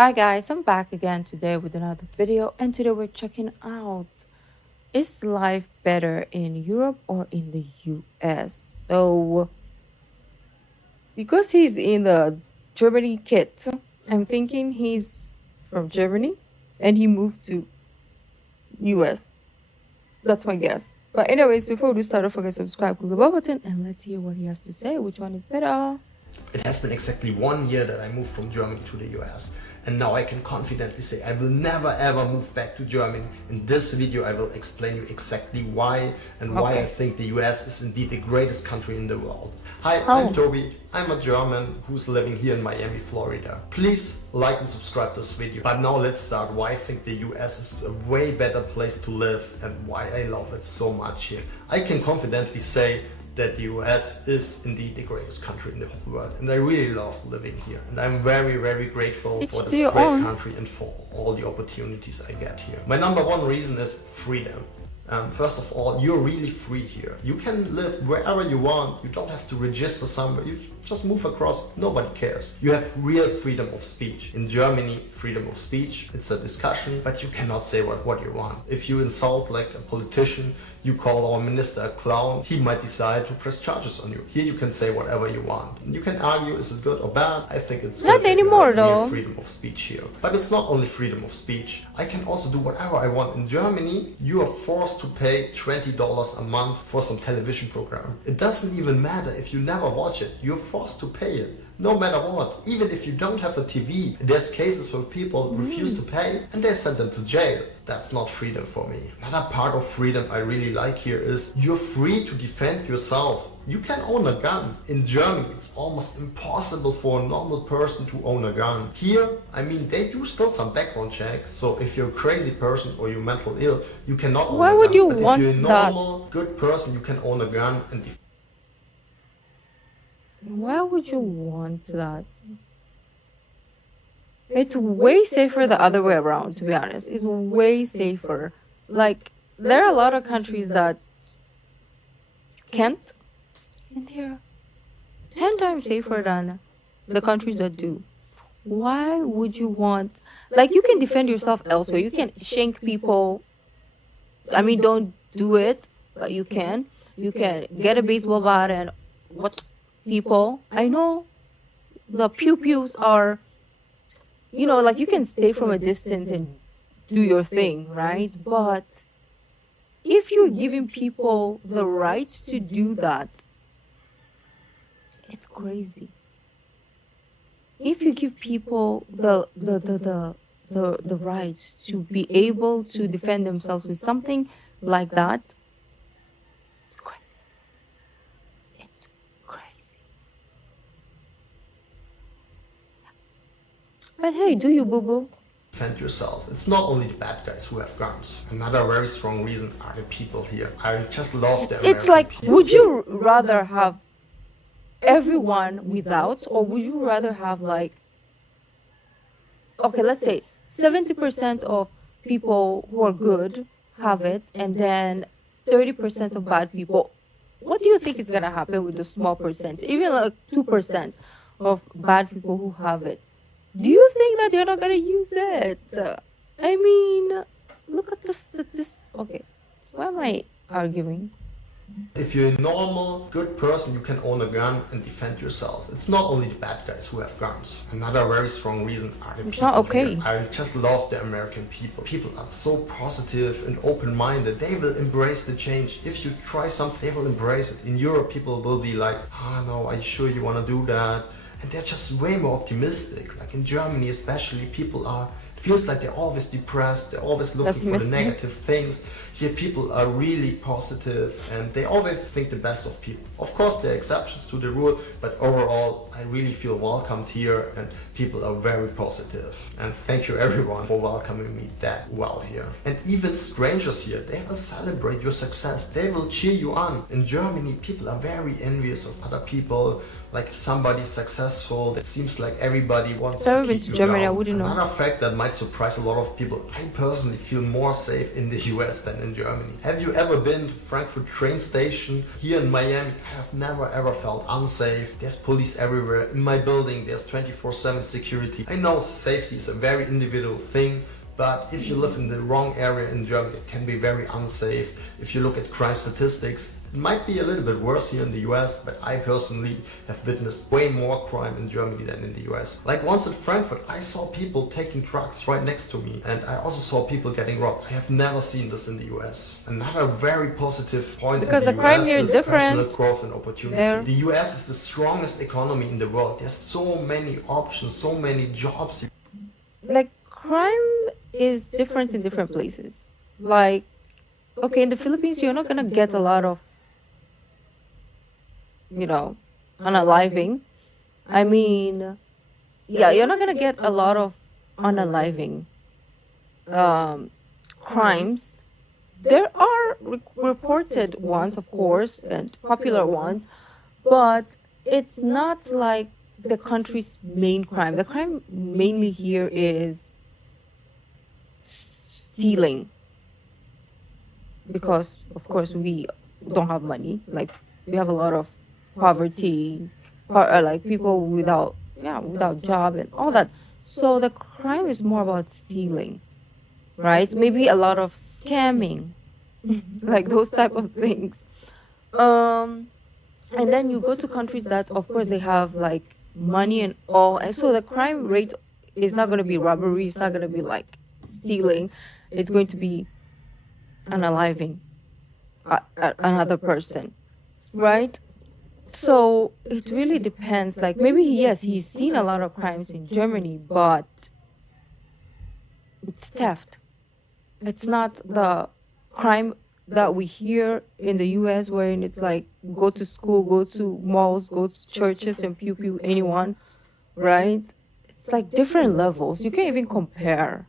Hi guys, I'm back again today with another video, and today we're checking out, is life better in Europe or in the US? So because he's in the Germany kit, I'm thinking he's from Germany and he moved to US. That's my guess. But anyways, before we start, don't forget to subscribe, click the bell button, and let's hear what he has to say. Which one is better? It has been exactly 1 year that I moved from Germany to the US, and now I can confidently say I will never ever move back to Germany. In this video I will explain you exactly why and why I think the US is indeed the greatest country in the world. Hi, I'm Toby. I'm a German who's living here in Miami, Florida. Please like and subscribe to this video. But now let's start why I think the US is a way better place to live and why I love it so much here. I can confidently say that the US is indeed the greatest country in the whole world, and I really love living here, and I'm very grateful for this great country and for all the opportunities I get here. My number one reason is freedom. First of all, you're really free here. You can live wherever you want. You don't have to register somewhere. You just move across. Nobody cares. You have real freedom of speech. In Germany, freedom of speech, it's a discussion, but you cannot say what you want. If you insult like a politician, you call our minister a clown, he might decide to press charges on you. Here you can say whatever you want. You can argue, is it good or bad? I think it's not anymore though. Freedom of speech here. But it's not only freedom of speech. I can also do whatever I want. In Germany, you are forced to pay $20 a month for some television program. It doesn't even matter if you never watch it. You're forced to pay it. No matter what, even if you don't have a TV, there's cases where people refuse to pay and they send them to jail. That's not freedom for me. Another part of freedom I really like here is you're free to defend yourself. You can own a gun. In Germany, it's almost impossible for a normal person to own a gun. Here, I mean, they do still some background check. So if you're a crazy person or you're mental ill, you cannot own a gun. Why would you want that? If you're a normal, good person, you can own a gun and defend. Why would you want that? It's way safer the other way around, to be honest. It's way safer. Like, there are a lot of countries that you can't, and they're 10 times safer than the countries that do. Why would you want, like, you can defend yourself elsewhere. You can shank people. I mean, don't do it, but you can. You can get a baseball bat and what people. I know the pew-pews are, like you can stay from a distance and do your thing, right? But if you're giving people the right to do that, it's crazy. If you give people the right to be able to defend themselves with something like that, it's crazy. It's crazy. But hey, do you, boo-boo? Defend yourself. It's not only the bad guys who have guns. Another very strong reason are the people here. I just love the American It's like, people. would you rather have everyone without, or would you rather have, like, okay, let's say 70% of people who are good have it, and then 30% of bad people? What do you think is gonna happen with the small percent, even like 2% of bad people who have it? Do you think that they're not gonna use it? I mean, look at this. Okay, why am I arguing? If you're a normal, good person, you can own a gun and defend yourself. It's not only the bad guys who have guns. Another very strong reason are the people not okay. here. I just love the American people. People are so positive and open-minded. They will embrace the change. If you try something, they will embrace it. In Europe, people will be like, oh no, are you sure you want to do that? And they're just way more optimistic. Like in Germany especially, people are, it feels like they're always depressed, they're always looking for the negative things. Here people are really positive and they always think the best of people. Of course there are exceptions to the rule, but overall I really feel welcomed here and people are very positive. And thank you everyone for welcoming me that well here. And even strangers here, they will celebrate your success, they will cheer you on. In Germany people are very envious of other people. Like if somebody's successful, it seems like everybody wants to keep you Germany, down. I wouldn't know. Another fact that might surprise a lot of people, I personally feel more safe in the US than in Germany. Have you ever been to Frankfurt train station? Here in Miami, I have never ever felt unsafe. There's police everywhere. everywhere. In my building, there's 24/7 security. I know safety is a very individual thing, but if you live in the wrong area in Germany, it can be very unsafe. If you look at crime statistics, it might be a little bit worse here in the US, but I personally have witnessed way more crime in Germany than in the US. Like once in Frankfurt, I saw people taking drugs right next to me, and I also saw people getting robbed. I have never seen this in the US. Another very positive point Because in the the crime US here is is personal different. growth and opportunity. There. The US is the strongest economy in the world. There's so many options, so many jobs. Like crime is different in different places. Like, okay, in the Philippines, you're not gonna get a lot of, unaliving. I mean, yeah, you're not gonna get a lot of unaliving crimes. There are reported ones, of course, and popular ones, but it's not like the country's main crime. The crime mainly here is stealing, because of course we don't have money. Like we have a lot of poverty, like people without job and all that. So the crime is more about stealing, right? Maybe a lot of scamming, like those type of things. Um, and then you go to countries that, of course, they have like money and all, and so the crime rate is not going to be robbery. It's not going to be like stealing. It's going to be unaliving another person, right? So it really depends. Like maybe yes, he's seen a lot of crimes in Germany, but it's theft. It's not the crime that we hear in the US, wherein it's like go to school, go to malls, go to churches and pew pew anyone, right? It's like different levels. You can't even compare.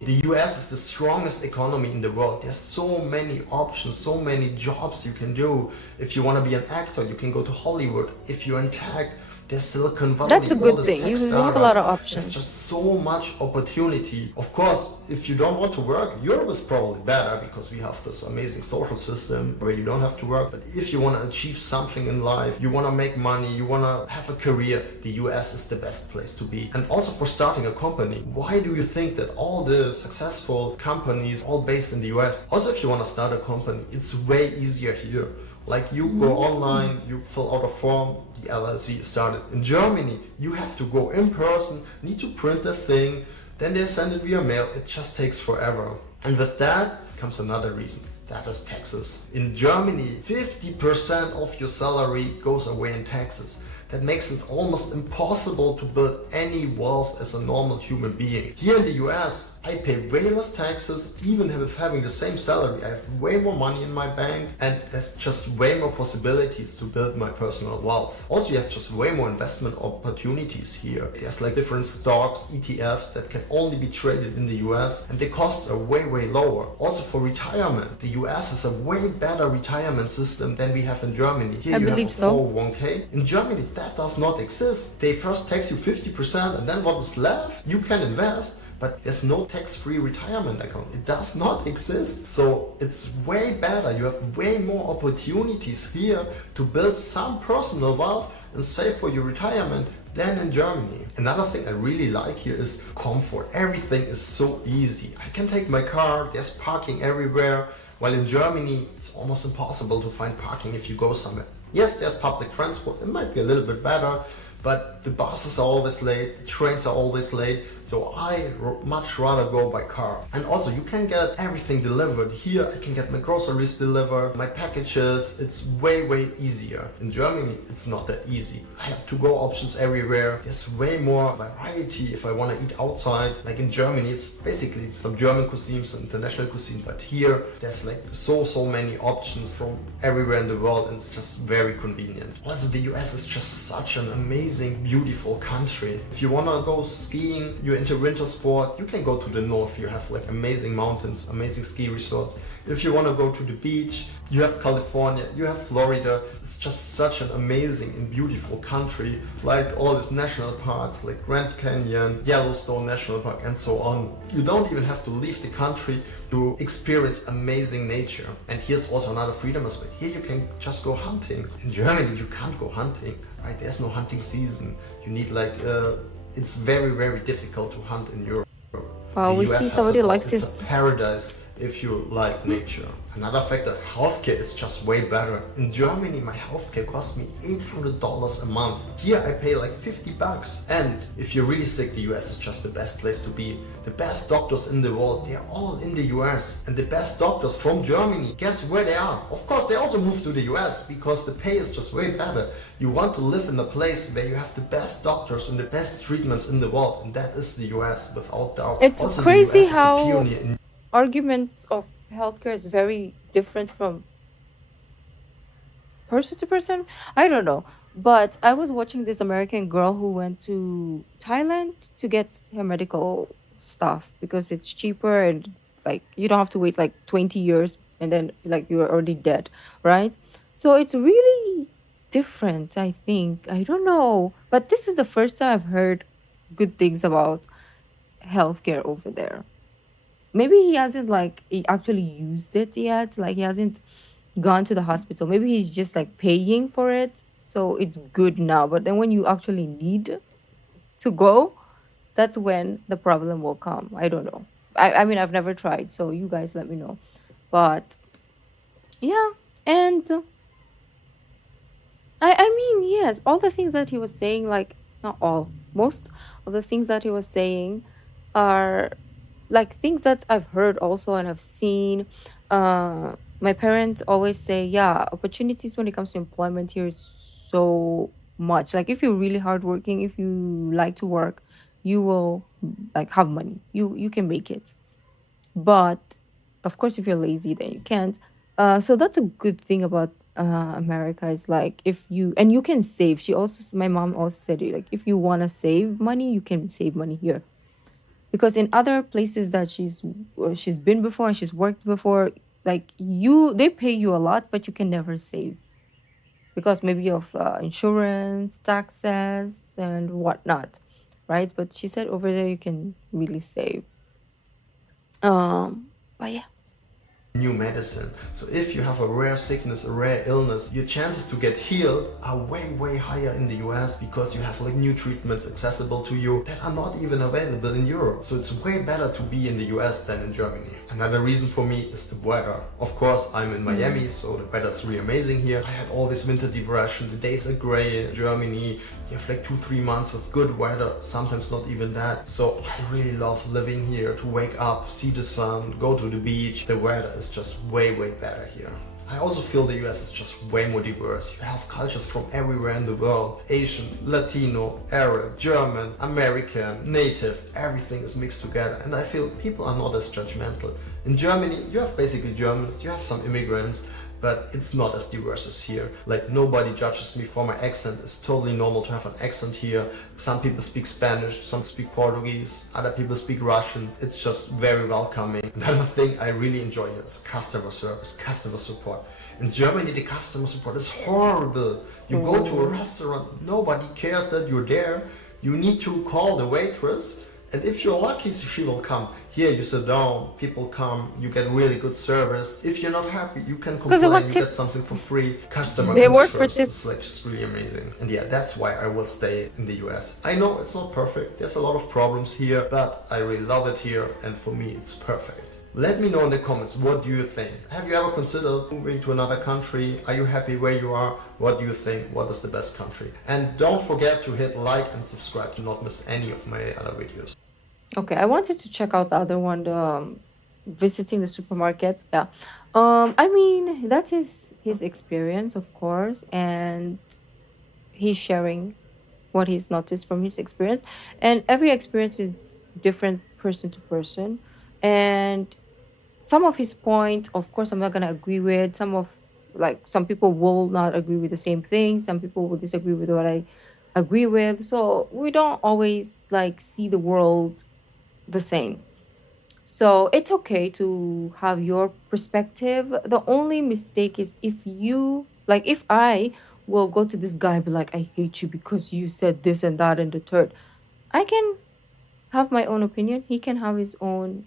The US is the strongest economy in the world. There's so many options, so many jobs you can do. If you want to be an actor, you can go to Hollywood. If you're in tech, there's Silicon Valley. That's a all good these thing. tech You have a lot of startups. options. There's just so much opportunity. Of course, if you don't want to work, Europe is probably better because we have this amazing social system where you don't have to work. But if you want to achieve something in life, you want to make money, you want to have a career, the US is the best place to be. And also for starting a company, why do you think that all the successful companies all based in the US? Also, if you want to start a company, it's way easier here. Like you go online, you fill out a form, the LLC is started. In Germany, you have to go in person, need to print a thing, then they send it via mail. It just takes forever. And with that comes another reason. That is taxes. In Germany, 50% of your salary goes away in taxes. That makes it almost impossible to build any wealth as a normal human being. Here in the US, I pay way less taxes, even with having the same salary. I have way more money in my bank, and there's just way more possibilities to build my personal wealth. Also, you have just way more investment opportunities here. There's like different stocks, ETFs that can only be traded in the US, and the costs are way, way lower. Also for retirement, the US has a way better retirement system than we have in Germany. Here I you believe have a so. 401k. In Germany, that does not exist. They first tax you 50%, and then what is left, you can invest. But there's no tax-free retirement account. It does not exist. So it's way better. You have way more opportunities here to build some personal wealth and save for your retirement than in Germany. Another thing I really like here is comfort. Everything is so easy. I can take my car, there's parking everywhere. While in Germany, it's almost impossible to find parking if you go somewhere. Yes, there's public transport. It might be a little bit better, but the buses are always late, the trains are always late, so I much rather go by car. And also, you can get everything delivered. Here, I can get my groceries delivered, my packages. It's way, way easier. In Germany, it's not that easy. I have to-go options everywhere. There's way more variety if I want to eat outside. Like in Germany, it's basically some German cuisine, some international cuisine, but here, there's like so many options from everywhere in the world, and it's just very convenient. Also, the US is just such an amazing, beautiful country. If you want to go skiing, you're into winter sport, you can go to the north. You have like amazing mountains, amazing ski resorts. If you want to go to the beach, you have California, you have Florida. It's just such an amazing and beautiful country. Like all these national parks like Grand Canyon, Yellowstone National Park, and so on. You don't even have to leave the country to experience amazing nature. And here's also another freedom aspect. Here you can just go hunting. In Germany, you can't go hunting. right? There's no hunting season. You need like it's very very difficult to hunt in Europe. The Well, we see US has somebody it all. likes It's his. a paradise if you like nature. Another factor, healthcare is just way better. In Germany, my healthcare costs me $800 a month. Here I pay like 50 bucks. And if you're really sick, the US is just the best place to be. The best doctors in the world, they're all in the US. And the best doctors from Germany, guess where they are? Of course, they also moved to the US because the pay is just way better. You want to live in a place where you have the best doctors and the best treatments in the world, and that is the US without doubt. It's Also, the crazy US is the how pioneer in arguments of healthcare is very different from person to person. I don't know. But I was watching this American girl who went to Thailand to get her medical stuff because it's cheaper and like you don't have to wait like 20 years and then like you're already dead, right? So it's really different, I think. I don't know. But this is the first time I've heard good things about healthcare over there. Maybe he hasn't like he actually used it yet. Like he hasn't gone to the hospital. Maybe he's just like paying for it. So it's good now. But then when you actually need to go, that's when the problem will come. I don't know. I mean, I've never tried. So you guys let me know. But yeah. And I mean, yes, all the things that he was saying, like, not all, most of the things that he was saying are like things that I've heard also and I've seen. My parents always say, yeah, opportunities when it comes to employment here is so much. Like if you're really hardworking, if you like to work, you will like have money. You can make it. But of course, if you're lazy, then you can't. So that's a good thing about America is like if you and you can save. My mom also said it, like if you want to save money, you can save money here because in other places that she's been before and she's worked before, like they pay you a lot, but you can never save because maybe of insurance, taxes, and whatnot, right? But she said over there you can really save. But yeah. new medicine. So if you have a rare sickness, a rare illness, your chances to get healed are way, way higher in the US because you have like new treatments accessible to you that are not even available in Europe. So it's way better to be in the US than in Germany. Another reason for me is the weather. Of course, I'm in Miami, so the weather's really amazing here. I had always winter depression. The days are gray in Germany. You have like 2-3 months with good weather, sometimes not even that. So I really love living here, to wake up, see the sun, go to the beach. The weather is just way, way better here. I also feel the US is just way more diverse. You have cultures from everywhere in the world. Asian, Latino, Arab, German, American, native, everything is mixed together. And I feel people are not as judgmental. In Germany, you have basically Germans, you have some immigrants, but it's not as diverse as here. Like nobody judges me for my accent. It's totally normal to have an accent here. Some people speak Spanish, some speak Portuguese, other people speak Russian. It's just very welcoming. Another thing I really enjoy here is customer service, customer support. In Germany, the customer support is horrible. You go to a restaurant, nobody cares that you're there. You need to call the waitress, and if you're lucky, she will come. Here you sit down, people come, you get really good service. If you're not happy, you can Because they complain, want you get tips. something for free. Customer They comes work for first. It's tips. like just really amazing. And yeah, that's why I will stay in the US. I know it's not perfect, there's a lot of problems here, but I really love it here, and for me it's perfect. Let me know in the comments, what do you think? Have you ever considered moving to another country? Are you happy where you are? What do you think? What is the best country? And don't forget to hit like and subscribe to not miss any of my other videos. Okay, I wanted to check out the other one, the visiting the supermarket. Yeah. I mean, that is his experience, of course, and he's sharing what he's noticed from his experience. And every experience is different person to person. And some of his point, of course, I'm not gonna agree with. Some people will not agree with the same thing. Some people will disagree with what I agree with. So we don't always like see the world the same. So it's okay to have your perspective. The only mistake is if I will go to this guy and be like, I hate you because you said this and that and the third. I can have my own opinion. He can have his own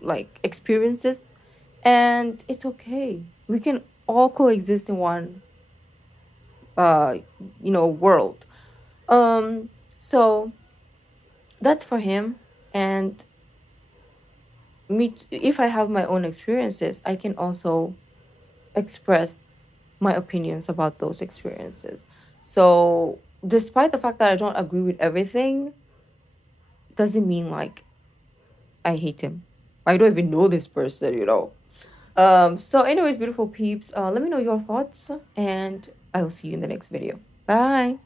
like experiences, and it's okay. We can all coexist in one uh world. So that's for him. And if I have my own experiences, I can also express my opinions about those experiences. So despite the fact that I don't agree with everything, doesn't mean like I hate him. I don't even know this person. So anyways, beautiful peeps, let me know your thoughts, and I will see you in the next video. Bye.